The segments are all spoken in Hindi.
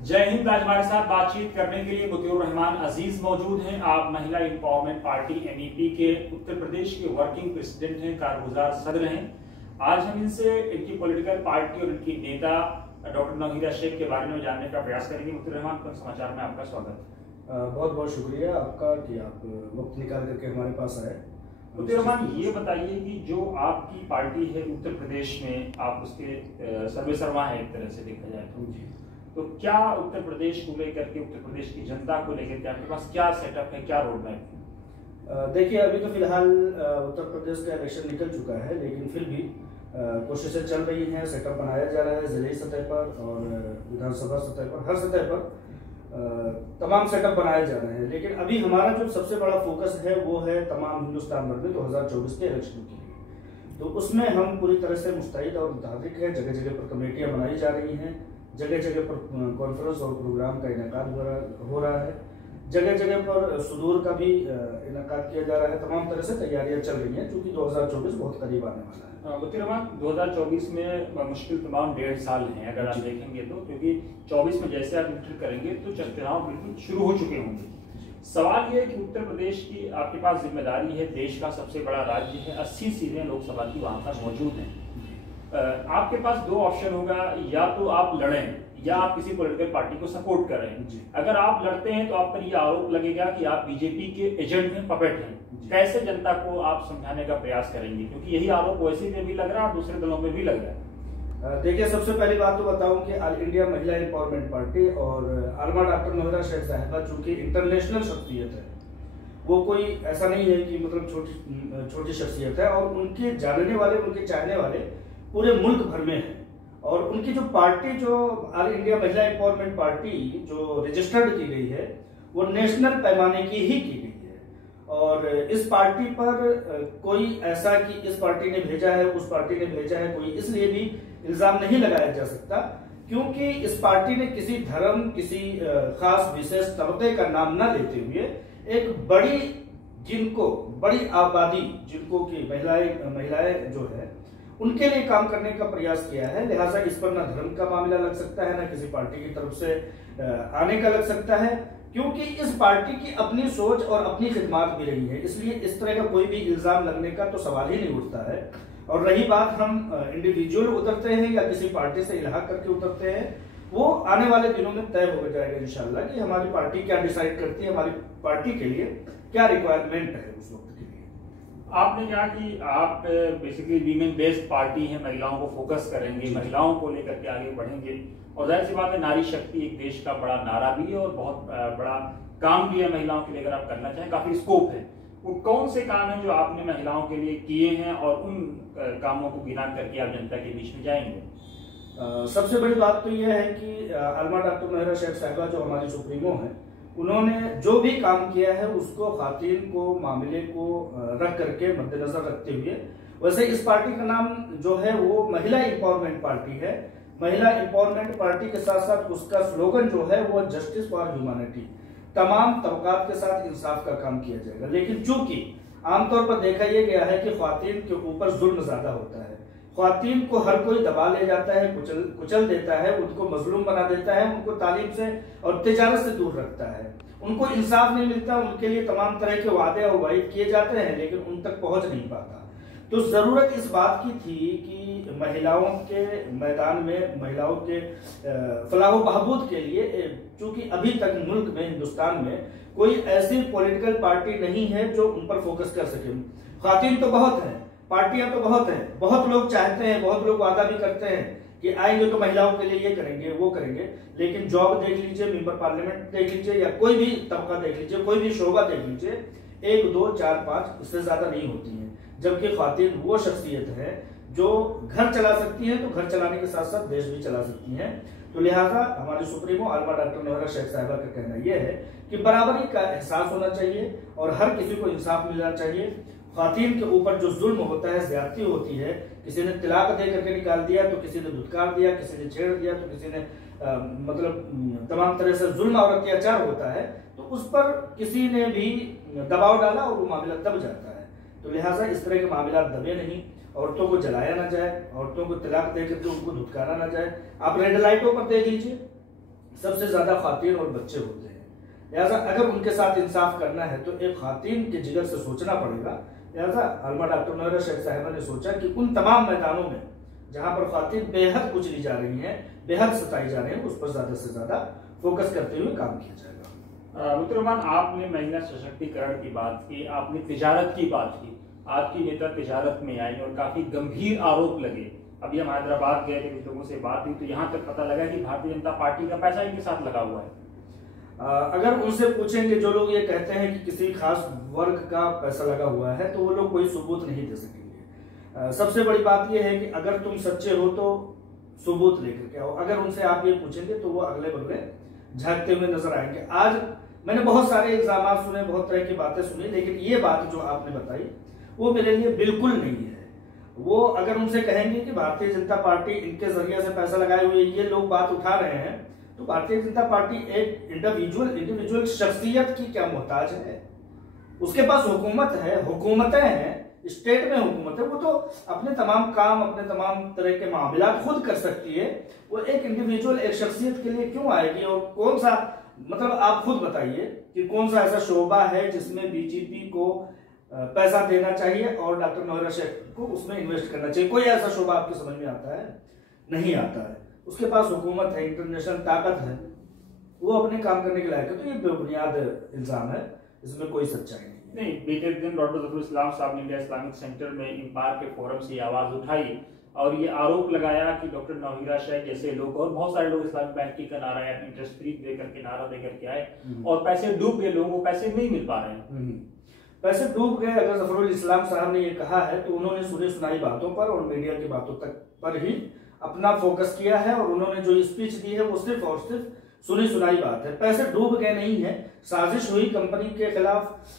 जय हिंद। आज हमारे साथ बातचीत करने के लिए मुतीउर रहमान अजीज मौजूद हैं। आप महिला एम्पावरमेंट पार्टी MEP के उत्तर प्रदेश के वर्किंग प्रेसिडेंट हैं, कारगुजार सदर हैं। आज हम इनसे इनकी पॉलिटिकल पार्टी और इनकी नेता डॉक्टर नौहीदा शेख के बारे में जानने का प्रयास करेंगे। मुतीउर रहमान, समाचार में आपका स्वागत। बहुत बहुत शुक्रिया आपका कि आप वक्त निकाल करके हमारे पास आए। मुतीउर रहमान, ये बताइए कि जो आपकी पार्टी है उत्तर प्रदेश में, आप उसके सर्वेसर्वा हैं एक तरह से देखा जाए तो क्या उत्तर प्रदेश को लेकर के, उत्तर प्रदेश की जनता को लेकर के आपके पास क्या सेटअप है, क्या रोड मैप है? देखिए, अभी तो फिलहाल उत्तर प्रदेश का इलेक्शन निकल चुका है, लेकिन फिर भी कोशिशें चल रही हैं, सेटअप बनाया जा रहा है जिले सतह पर और विधानसभा सतह पर, हर सतह पर तमाम सेटअप बनाए जा रहे हैं। लेकिन अभी हमारा जो सबसे बड़ा फोकस है वो है तमाम हिंदुस्तान भर में 2024 के इलेक्शन के लिए। तो उसमें हम पूरी तरह से मुस्तैद और मुताबिक है। जगह जगह पर कमेटियां बनाई जा रही हैं, जगह जगह पर कॉन्फ्रेंस और प्रोग्राम का इनेकाद हो रहा है, जगह जगह पर सुदूर का भी इनेकाद किया जा रहा है। तमाम तरह से तैयारियां चल रही हैं, क्योंकि 2024 बहुत करीब आने वाला है। मुतीउर रहमान, 2024 में मुश्किल तमाम 1.5 साल हैं अगर आप देखेंगे तो, क्योंकि 24 में जैसे आप एंटर करेंगे तो चुनाव बिल्कुल शुरू हो चुके होंगे। सवाल ये है कि उत्तर प्रदेश की आपके पास जिम्मेदारी है, देश का सबसे बड़ा राज्य है, 80 सीटें लोकसभा की वहां पर मौजूद हैं। आपके पास दो ऑप्शन होगा, या तो आप लड़ें या आप किसी पॉलिटिकल पार्टी को सपोर्ट करें। अगर आप लड़ते हैं तो आप पर यह आरोप लगेगा कि आप बीजेपी के एजेंट हैं, पपेट हैं। कैसे जनता को आप समझाने का प्रयास करेंगे, क्योंकि यही आरोप वैसे में भी लग रहा है और दूसरे दलों में भी लग रहा है? देखिए, सबसे पहली बात तो बताऊं कि ऑल इंडिया महिला एम्पावरमेंट पार्टी और आलमा डॉक्टर नौहीदा शेख साहिबा चूंकि इंटरनेशनल शख्सियत है, वो कोई ऐसा नहीं है कि मतलब छोटी शख्सियत है, और उनके जानने वाले, उनके चाहने वाले पूरे मुल्क भर में है। और उनकी जो पार्टी, जो ऑल इंडिया महिला एम्पावरमेंट पार्टी जो रजिस्टर्ड की गई है, वो नेशनल पैमाने की ही की गई है। और इस पार्टी पर कोई ऐसा कि इस पार्टी ने भेजा है, उस पार्टी ने भेजा है, कोई इसलिए भी इल्जाम नहीं लगाया जा सकता, क्योंकि इस पार्टी ने किसी धर्म, किसी खास विशेष तबके का नाम न लेते हुए एक बड़ी आबादी, जिनको की महिलाएं जो है, उनके लिए काम करने का प्रयास किया है। लिहाजा इस पर ना धर्म का मामला लग सकता है, ना किसी पार्टी की तरफ से आने का लग सकता है, क्योंकि इस पार्टी की अपनी सोच और अपनी खिदमत भी रही है। इसलिए इस तरह का कोई भी इल्जाम लगने का तो सवाल ही नहीं उठता है। और रही बात हम इंडिविजुअल उतरते हैं या किसी पार्टी से इलाहा करके उतरते हैं, वो आने वाले दिनों में तय हो जाएगा इंशाल्लाह कि हमारी पार्टी क्या डिसाइड करती है, हमारी पार्टी के लिए क्या रिक्वायरमेंट है उस वक्त के लिए। आपने कहा कि आप बेसिकली वीमेन बेस्ड पार्टी है, महिलाओं को फोकस करेंगे, महिलाओं को लेकर के आगे बढ़ेंगे, और जाहिर सी बात है नारी शक्ति एक देश का बड़ा नारा भी है और बहुत बड़ा काम भी है महिलाओं के लिए। अगर आप करना चाहें, काफी स्कोप है। वो कौन से काम है जो आपने महिलाओं के लिए किए हैं, और उन कामों को गिना करके आप जनता के बीच में जाएंगे? सबसे बड़ी बात तो यह है कि आलमा डॉक्टर नौहीदा शेख साहिबा जो हमारी सुप्रीमो है, उन्होंने जो भी काम किया है उसको, खातिन को, मामले को रख करके, मद्देनजर रखते हुए, वैसे इस पार्टी का नाम जो है वो महिला एम्पावरमेंट पार्टी है। महिला एम्पावरमेंट पार्टी के साथ साथ उसका स्लोगन जो है वो जस्टिस फॉर ह्यूमैनिटी, तमाम तबकात के साथ इंसाफ का काम किया जाएगा। लेकिन चूंकि आमतौर पर देखा यह गया है कि ख्वातीन के ऊपर जुल्म ज्यादा होता है, ख्वातीन को हर कोई दबा ले जाता है, कुचल देता है, उनको मजलूम बना देता है, उनको तालीम से और तिजारत से दूर रखता है, उनको इंसाफ नहीं मिलता, उनके लिए तमाम तरह के वादे और वाइद किए जाते हैं, लेकिन उन तक पहुंच नहीं पाता। तो जरूरत इस बात की थी कि महिलाओं के मैदान में, महिलाओं के फलाह बहबूद के लिए, चूंकि अभी तक मुल्क में, हिंदुस्तान में कोई ऐसी पॉलिटिकल पार्टी नहीं है जो उन पर फोकस कर सके। खातिन तो बहुत है, पार्टियां तो बहुत हैं, बहुत लोग चाहते हैं, बहुत लोग वादा भी करते हैं कि आएंगे तो महिलाओं के लिए ये करेंगे, वो करेंगे, लेकिन जॉब देख लीजिए, मेंबर पार्लियामेंट देख लीजिए, या कोई भी तबका देख लीजिए, कोई भी शोबा देख लीजिए, 1, 2, 4, 5 इससे ज्यादा नहीं होती हैं। जबकि खातिन वो शख्सियत है जो घर चला सकती हैं, तो घर चलाने के साथ साथ देश भी चला सकती हैं। तो लिहाजा हमारी सुप्रीमो आलमा डॉक्टर नौहीदा शेख साहिबा का कहना यह है कि बराबरी का एहसास होना चाहिए और हर किसी को इंसाफ मिलना चाहिए। खातिन के ऊपर जो जुल्म होता है, ज्यादती होती है, किसी ने तलाक दे करके निकाल दिया, तो किसी ने धुतकार दिया, किसी ने छेड़ दिया, तो किसी ने मतलब तमाम तरह से जुल्म और अत्याचार होता है, तो उस पर किसी ने भी दबाव डाला और वो मामला दब जाता है। तो लिहाजा इस तरह के मामला दबे नहीं, औरतों को जलाया ना जाए, औरतों को तलाक दे करके उनको धुतकारा ना जाए। आप रेड लाइटों पर देख लीजिए, सबसे ज्यादा खातिन और बच्चे होते हैं। लिहाजा अगर उनके साथ इंसाफ करना है तो एक खातिन के जिगर से सोचना पड़ेगा। लिहाजा अलमा डॉक्टर नौहरा शेख साहिबा ने सोचा कि उन तमाम मैदानों में जहां पर खातिन बेहद कुचली जा रही हैं, बेहद सताई जा रही हैं, उस पर ज्यादा से ज्यादा फोकस करते हुए काम किया जाएगा। मुतरमान, आपने महिला सशक्तिकरण की बात की, आपने तिजारत की बात की। आपकी नेता तिजारत में आई और काफी गंभीर आरोप लगे। अभी हम हैदराबाद गए थे, कुछ लोगों से बात हुई तो यहाँ तक पता लगा कि भारतीय जनता पार्टी का पैसा इनके साथ लगा हुआ है। अगर उनसे पूछेंगे, जो लोग ये कहते हैं कि किसी खास वर्ग का पैसा लगा हुआ है, तो वो लोग कोई सबूत नहीं दे सकेंगे। सबसे बड़ी बात यह है कि अगर तुम सच्चे हो तो सबूत लेकर के आओ। अगर उनसे आप ये पूछेंगे तो वो अगले बगले झांकते हुए नजर आएंगे। आज मैंने बहुत सारे इल्जाम सुने, बहुत तरह की बातें सुनी, लेकिन ये बात जो आपने बताई वो मेरे लिए बिल्कुल नहीं है। वो अगर उनसे कहेंगे कि भारतीय जनता पार्टी इनके जरिए से पैसा लगाए हुए ये लोग बात उठा रहे हैं, तो भारतीय जनता पार्टी एक इंडिविजुअल शख्सियत की क्या मोहताज है? उसके पास हुकूमत है, हुकूमतें हैं, स्टेट में हुकूमत है, वो तो अपने तमाम काम, अपने तमाम तरह के मामलात खुद कर सकती है। वो एक इंडिविजुअल, एक शख्सियत के लिए क्यों आएगी? और कौन सा, मतलब आप खुद बताइए कि कौन सा ऐसा शोबा है जिसमें बीजेपी को पैसा देना चाहिए और डॉक्टर नौहरा शेख को उसमें इन्वेस्ट करना चाहिए? कोई ऐसा शोबा आपकी समझ में आता है? नहीं आता है। उसके पास हुकूमत है, इंटरनेशनल ताकत है, वो अपने काम करने के लायक है। तो ये बेबुनियाद इल्जाम है, इसमें कोई सच्चाई नहीं। बीते दिन डॉक्टर जफरुल इस्लाम साहब ने इंडिया इस्लामिक सेंटर में इम्पायर के फोरम से आवाज उठाई और ये आरोप लगाया कि डॉक्टर नौहरा शेख जैसे लोग और बहुत सारे लोग इस्लामिक बैंकिंग का नारा या इंटरेस्ट फ्री देकर के नारा देकर के आए और पैसे डूब गए, लोगों को पैसे नहीं मिल पा रहे हैं। पैसे डूब गए अगर जफरुल इस्लाम साहब ने ये कहा है तो उन्होंने सुनी सुनाई बातों पर और मीडिया की बातों तक पर ही अपना फोकस किया है और उन्होंने जो स्पीच दी है वो सिर्फ और सिर्फ सुनी सुनाई बात है। पैसे डूब गए नहीं है, साजिश हुई कंपनी के खिलाफ,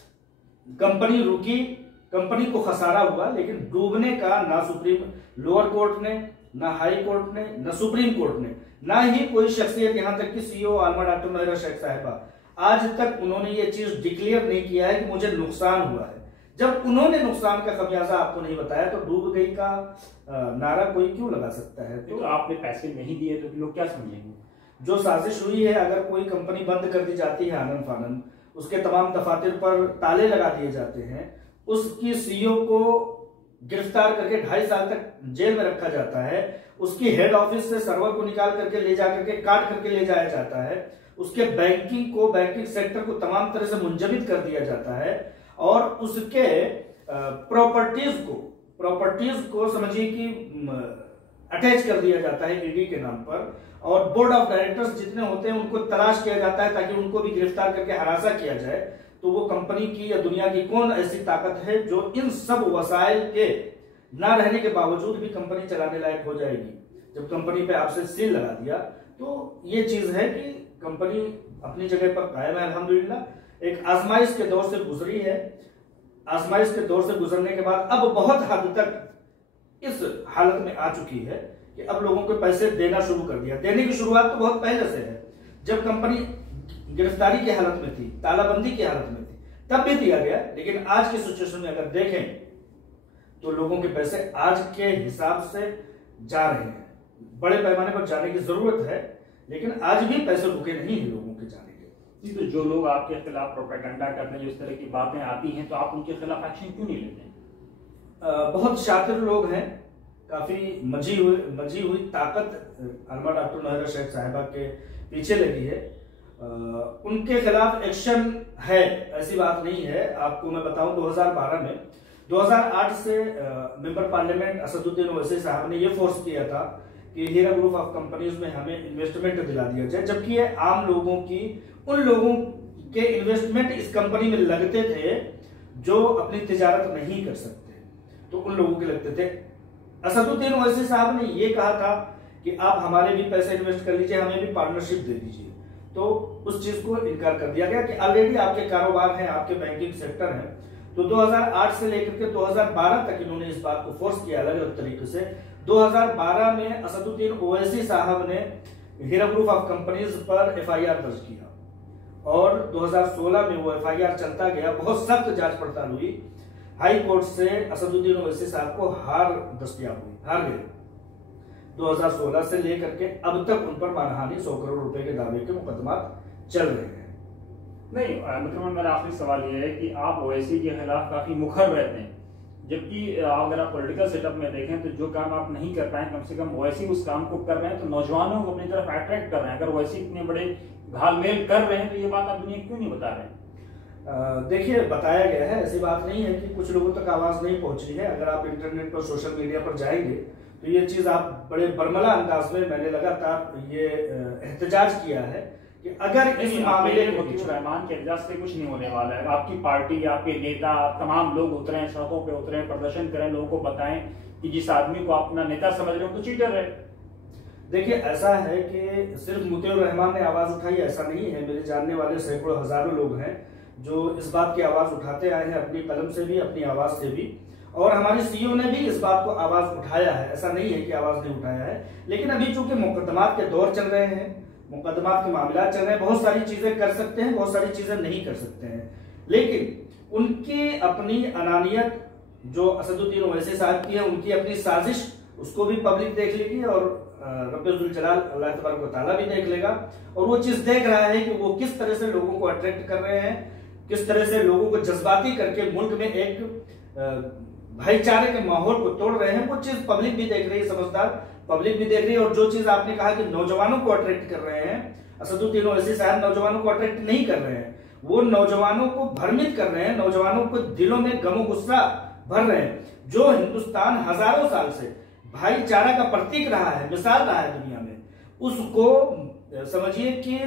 कंपनी रुकी, कंपनी को खसारा हुआ, लेकिन डूबने का ना सुप्रीम लोअर कोर्ट ने, ना हाई कोर्ट ने, ना सुप्रीम कोर्ट ने, ना ही कोई शख्सियत, यहां तक कि सीईओ अलमा डॉक्टर नौहरा शेख साहिबा, आज तक उन्होंने ये चीज डिक्लेयर नहीं किया है कि मुझे नुकसान हुआ है। जब उन्होंने नुकसान का खमियाजा आपको नहीं बताया तो डूब गई का नारा कोई क्यों लगा सकता है? तो आपने पैसे नहीं दिए तो लोग क्या समझेंगे? जो साजिश हुई है, अगर कोई कंपनी बंद कर दी जाती है आनन फानन, उसके तमाम दफातर पर ताले लगा दिए जाते हैं, उसकी सीईओ को गिरफ्तार करके 2.5 साल तक जेल में रखा जाता है, उसकी हेड ऑफिस से सर्वर को निकाल करके ले जाकर के काट करके ले जाया जाता है, उसके बैंकिंग सेक्टर को तमाम तरह से मुंजमद कर दिया जाता है और उसके प्रॉपर्टीज को समझिए कि अटैच कर दिया जाता है ईडी के नाम पर, और बोर्ड ऑफ डायरेक्टर्स जितने होते हैं उनको तलाश किया जाता है ताकि उनको भी गिरफ्तार करके हरासा किया जाए। तो वो कंपनी की या दुनिया की कौन ऐसी ताकत है जो इन सब वसाइल के ना रहने के बावजूद भी कंपनी चलाने लायक हो जाएगी? जब कंपनी पे आपसे सील लगा दिया तो ये चीज है कि कंपनी अपनी जगह पर कायम है अल्हम्दुलिल्लाह। एक आजमाइश के दौर से गुजरी है, आजमाइश के दौर से गुजरने के बाद अब बहुत हद तक इस हालत में आ चुकी है कि अब लोगों को पैसे देना शुरू कर दिया। देने की शुरुआत तो बहुत पहले से है, जब कंपनी गिरफ्तारी की हालत में थी, तालाबंदी की हालत में थी, तब भी दिया गया। लेकिन आज की सिचुएशन में अगर देखें तो लोगों के पैसे आज के हिसाब से जा रहे हैं। बड़े पैमाने पर जाने की जरूरत है, लेकिन आज भी पैसे रुके नहीं हैं लोगों के जाने के। तो जो लोग आपके खिलाफ प्रोपेगेंडा करते हैं, जो इस तरह की बातें आती हैं, तो आप उनके खिलाफ एक्शन क्यों नहीं लेते हैं? बहुत शातिर लोग हैं, काफी मजी हुई ताकत अलमा डॉक्टर नौहरा शेख साहिबा के पीछे लगी है। उनके खिलाफ एक्शन है, ऐसी बात नहीं है। आपको मैं बताऊं 2012 में 2008 से मेंबर पार्लियामेंट असदुद्दीन ओवैसी साहब ने यह फोर्स किया था कि हीरा ग्रुप ऑफ कंपनीज में हमें इन्वेस्टमेंट दिला दिया जाए, जबकि ये आम लोगों की, उन लोगों के इन्वेस्टमेंट इस कंपनी में लगते थे जो अपनी तिजारत नहीं कर सकते, तो उन लोगों के लगते थे। असदुद्दीन ओवैसी साहब ने यह कहा था कि आप हमारे भी पैसे इन्वेस्ट कर लीजिए, हमें भी पार्टनरशिप दे दीजिए, तो उस चीज को इनकार कर दिया गया कि ऑलरेडी आपके कारोबार हैं, आपके बैंकिंग सेक्टर हैं। तो 2008 से लेकर के 2012 तक इन्होंने इस बात को फोर्स किया अलग अलग तरीके से। 2012 में असदुद्दीन ओवैसी साहब ने हीरा ग्रुप ऑफ कंपनीज पर FIR दर्ज किया और 2016 में वो FIR चलता गया, बहुत सख्त जांच पड़ताल हुई, हाई कोर्ट से असदुद्दीन ओवैसी साहब को हार दस्तयाब हुई, हार गए। 2016 से लेकर के अब तक उन पर मानहानि 100 करोड़ रुपए के दावे के मुकदमा चल रहे हैं। नहीं, मतलब मेरा आखिरी सवाल ये है कि आप ओवैसी के खिलाफ काफी मुखर रहते हैं, जबकि अगर आप पॉलिटिकल सेटअप में देखें तो जो काम आप नहीं कर पाए, कम से कम ओवैसी उस काम को कर रहे हैं, तो नौजवानों को अपनी तरफ अट्रैक्ट कर रहे हैं। अगर ओवैसी इतने बड़े घालमेल कर रहे हैं तो ये बात आप दुनिया क्यों नहीं बता रहे हैं? देखिए, बताया गया है, ऐसी बात नहीं है कि कुछ लोगों तक आवाज नहीं पहुंच रही है। अगर आप इंटरनेट पर, सोशल मीडिया पर जाएंगे तो ये चीज आप बड़े बरमला अंदाज में, मैंने लगातार ये एहतजाज किया है कि अगर इस मामले में रहमान के एहतजाज से कुछ नहीं होने वाला है। आपकी पार्टी, आपके नेता, तमाम लोग उतरे, सड़कों पे उतरे, प्रदर्शन करें, लोगों को बताएं कि जिस आदमी को अपना नेता समझ रहे हो तो चीटर है। देखिए, ऐसा है कि सिर्फ मुतीउर रहमान ने आवाज उठाई, ऐसा नहीं है। मेरे जानने वाले सैकड़ों हजारों लोग हैं जो इस बात की आवाज उठाते आए हैं, अपनी कलम से भी, अपनी आवाज से भी। और हमारे सीईओ ने भी इस बात को आवाज उठाया है, ऐसा नहीं है कि आवाज नहीं उठाया है। लेकिन अभी चूंकि मुकदमात के दौर चल रहे हैं, मुकदमात के मामला चल रहे हैं, बहुत सारी चीजें कर सकते हैं, बहुत सारी चीजें नहीं कर सकते हैं। लेकिन उनकी अपनी अनानियत जो असदुद्दीन ओवैसी साहब की है, उनकी अपनी साजिश, उसको भी पब्लिक देख लेगी और रब्बुल जलाल अल्लाह तबारक व तआला भी देख लेगा। और वो चीज देख रहा है कि वो किस तरह से लोगों को अट्रैक्ट कर रहे हैं, किस तरह से लोगों को जज्बाती करके मुल्क में एक भाईचारे के माहौल को तोड़ रहे हैं। वो चीज पब्लिक भी देख रही है, समझदार पब्लिक भी देख रही है। और जो चीज आपने कहा कि नौजवानों को अट्रैक्ट कर रहे हैं, असदुद्दीन ओवैसी साहब नौजवानों को अट्रैक्ट नहीं कर रहे हैं, वो नौजवानों को भ्रमित कर रहे हैं, नौजवानों को दिलों में गमो गुस्सा भर रहे हैं। जो हिंदुस्तान हजारों साल से भाईचारा का प्रतीक रहा है, मिसाल रहा है दुनिया में, उसको समझिए कि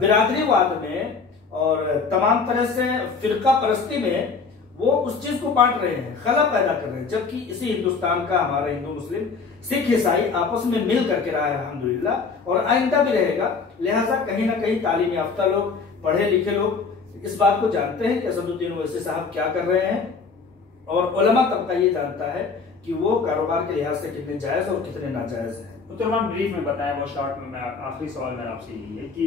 बिरादरीवाद में और तमाम तरह से फिरका परस्ती में वो उस चीज को बांट रहे हैं, खला पैदा कर रहे हैं। जबकि इसी हिंदुस्तान का हमारा हिंदू, मुस्लिम, सिख, ईसाई आपस में मिल करके रहा है अल्हम्दुलिल्लाह, और आइंदा भी रहेगा। लिहाजा कहीं ना कहीं तालीम याफ्ता लोग, पढ़े लिखे लोग इस बात को जानते हैं कि असदुद्दीन ओवैसी साहब क्या कर रहे हैं, और उलमा तबका ये जानता है कि वो कारोबार के लिहाज से कितने जायज और कितने नाजायज हैं। तो तमाम ब्रीफ में बताया, बहुत शॉर्ट में। आखिरी सवाल मेरा आपसे यही है कि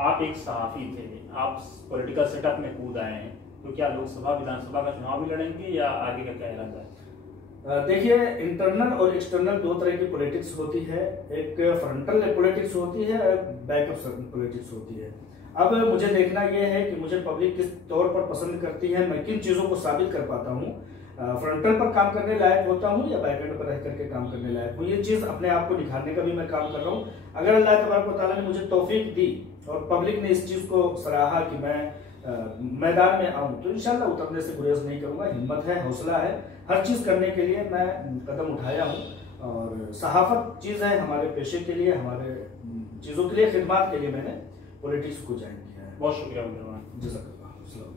आप एक सहाफी थे, आप पॉलिटिकल सेटअप में कूद आए हैं, तो क्या लोकसभा, विधानसभा का चुनाव भी लड़ेंगे या आगे का क्या इरादा है? देखिए, इंटरनल और एक्सटर्नल दो तरह की पॉलिटिक्स होती है। एक फ्रंटल पॉलिटिक्स होती है, बैकअप पॉलिटिक्स होती है। अब मुझे देखना यह है कि मुझे पब्लिक किस तौर पर पसंद करती है, मैं किन चीजों को साबित कर पाता हूँ, फ्रंटल पर काम करने लायक होता हूँ या बैकएंड पर रह करके काम करने लायक हूँ। ये चीज अपने आप को निखारने का भी मैं काम कर रहा हूँ। अगर अल्लाह तबारक व तआला ने मुझे तौफीक दी और पब्लिक ने इस चीज को सराहा कि मैं मैदान में आऊं, तो इंशाल्लाह उतरने से गुरेज नहीं करूंगा। हिम्मत है, हौसला है, हर चीज करने के लिए मैं कदम उठाया हूं। और सहाफत चीज है हमारे पेशे के लिए, हमारे चीजों के लिए, खिदमत के लिए मैंने पॉलिटिक्स को ज्वाइन किया है। बहुत शुक्रिया। जज़ाकल्लाह।